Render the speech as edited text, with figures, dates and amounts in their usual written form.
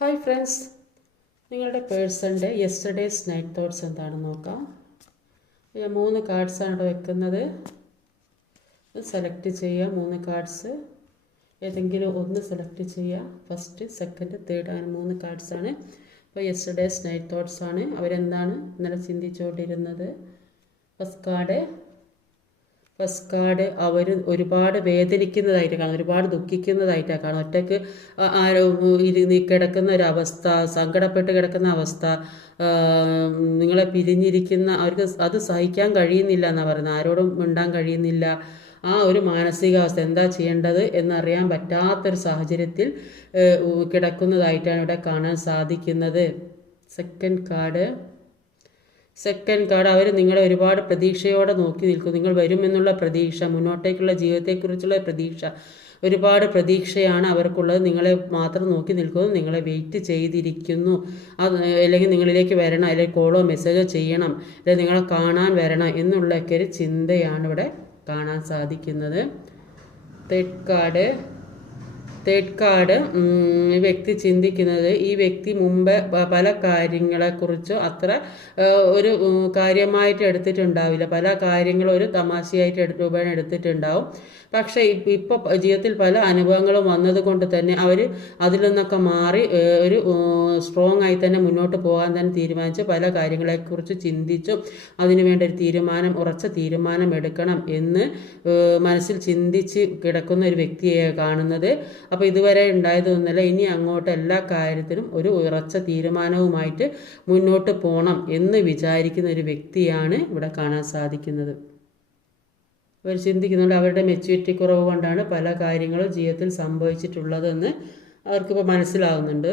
Hi friends, നിങ്ങളുടെ പേഴ്സൻ്റെ yesterday's night thoughts എന്താണെന്ന് നോക്കാം. ഞാൻ 3 കാർഡ്സാണ് ഇവിടെ വെക്കുന്നത്. സെലക്ട് ചെയ്യുക. 3 കാർഡ്സ് ഏതെങ്കിലും ഒന്ന് സെലക്ട് ചെയ്യുക. ഫസ്റ്റ്, സെക്കൻഡ്, തേർഡ്, അങ്ങനെ 3 കാർഡ്സാണ്. അപ്പോൾ യെസ്റ്റർഡേസ് നൈറ്റ് തോട്ട്സ് ആണ്. അവരെന്താണ് ഇന്നലെ ചിന്തിച്ചുകൊണ്ടിരുന്നത്. ഫസ്റ്റ് കാർഡ് അവർ ഒരുപാട് വേദനിക്കുന്നതായിട്ട് കാണും, ഒരുപാട് ദുഃഖിക്കുന്നതായിട്ടാണ് കാണും. ഒറ്റയ്ക്ക് കിടക്കുന്ന ഒരവസ്ഥ, സങ്കടപ്പെട്ട് കിടക്കുന്ന അവസ്ഥ, നിങ്ങളെ പിരിഞ്ഞിരിക്കുന്ന അവർക്ക് അത് സഹിക്കാൻ കഴിയുന്നില്ല എന്നാണ് പറയുന്നത്. ആരോടും മിണ്ടാൻ കഴിയുന്നില്ല. ആ ഒരു മാനസികാവസ്ഥ, എന്താ ചെയ്യേണ്ടത് എന്നറിയാൻ പറ്റാത്തൊരു സാഹചര്യത്തിൽ കിടക്കുന്നതായിട്ടാണ് ഇവിടെ കാണാൻ സാധിക്കുന്നത്. സെക്കൻഡ് കാർഡ് അവർ നിങ്ങളെ ഒരുപാട് പ്രതീക്ഷയോടെ നോക്കി നിൽക്കും. നിങ്ങൾ വരുമെന്നുള്ള പ്രതീക്ഷ, മുന്നോട്ടേക്കുള്ള ജീവിതത്തെക്കുറിച്ചുള്ള പ്രതീക്ഷ, ഒരുപാട് പ്രതീക്ഷയാണ് അവർക്കുള്ളത്. നിങ്ങളെ മാത്രം നോക്കി നിൽക്കുന്നു, നിങ്ങളെ വെയിറ്റ് ചെയ്തിരിക്കുന്നു. അല്ലെങ്കിൽ നിങ്ങളിലേക്ക് വരണം, അല്ലെങ്കിൽ കോളോ മെസ്സേജോ ചെയ്യണം, അല്ലെങ്കിൽ നിങ്ങളെ കാണാൻ വരണം എന്നുള്ളൊക്കെ ഒരു ചിന്തയാണ് ഇവിടെ കാണാൻ സാധിക്കുന്നത്. തേർഡ് കാർഡ് ഈ വ്യക്തി ചിന്തിക്കുന്നത്, ഈ വ്യക്തി മുമ്പ് പല കാര്യങ്ങളെക്കുറിച്ചും അത്ര ഒരു കാര്യമായിട്ട് എടുത്തിട്ടുണ്ടാവില്ല. പല കാര്യങ്ങളും ഒരു തമാശയായിട്ട് എടുത്തിട്ടുണ്ടാവും. പക്ഷേ ഇപ്പോൾ ജീവിതത്തിൽ പല അനുഭവങ്ങളും വന്നതുകൊണ്ട് തന്നെ അവർ അതിൽ നിന്നൊക്കെ മാറി ഒരു സ്ട്രോങ് ആയി തന്നെ മുന്നോട്ട് പോകാൻ തന്നെ തീരുമാനിച്ചു. പല കാര്യങ്ങളെക്കുറിച്ച് ചിന്തിച്ചു അതിനുവേണ്ട ഒരു ഉറച്ച തീരുമാനം എടുക്കണം എന്ന് മനസ്സിൽ ചിന്തിച്ച് കിടക്കുന്ന ഒരു വ്യക്തിയെ കാണുന്നത്. അപ്പോൾ ഇതുവരെ ഉണ്ടായതൊന്നുമല്ല, ഇനി അങ്ങോട്ട് എല്ലാ കാര്യത്തിലും ഒരു ഉറച്ച തീരുമാനവുമായിട്ട് മുന്നോട്ട് പോകണം എന്ന് വിചാരിക്കുന്ന ഒരു വ്യക്തിയാണ് ഇവിടെ കാണാൻ സാധിക്കുന്നത്. അവർ ചിന്തിക്കുന്നുണ്ട്, അവരുടെ മെച്യൂരിറ്റി കുറവ് കൊണ്ടാണ് പല കാര്യങ്ങളും ജീവിതത്തിൽ സംഭവിച്ചിട്ടുള്ളതെന്ന് അവർക്കിപ്പോൾ മനസ്സിലാകുന്നുണ്ട്.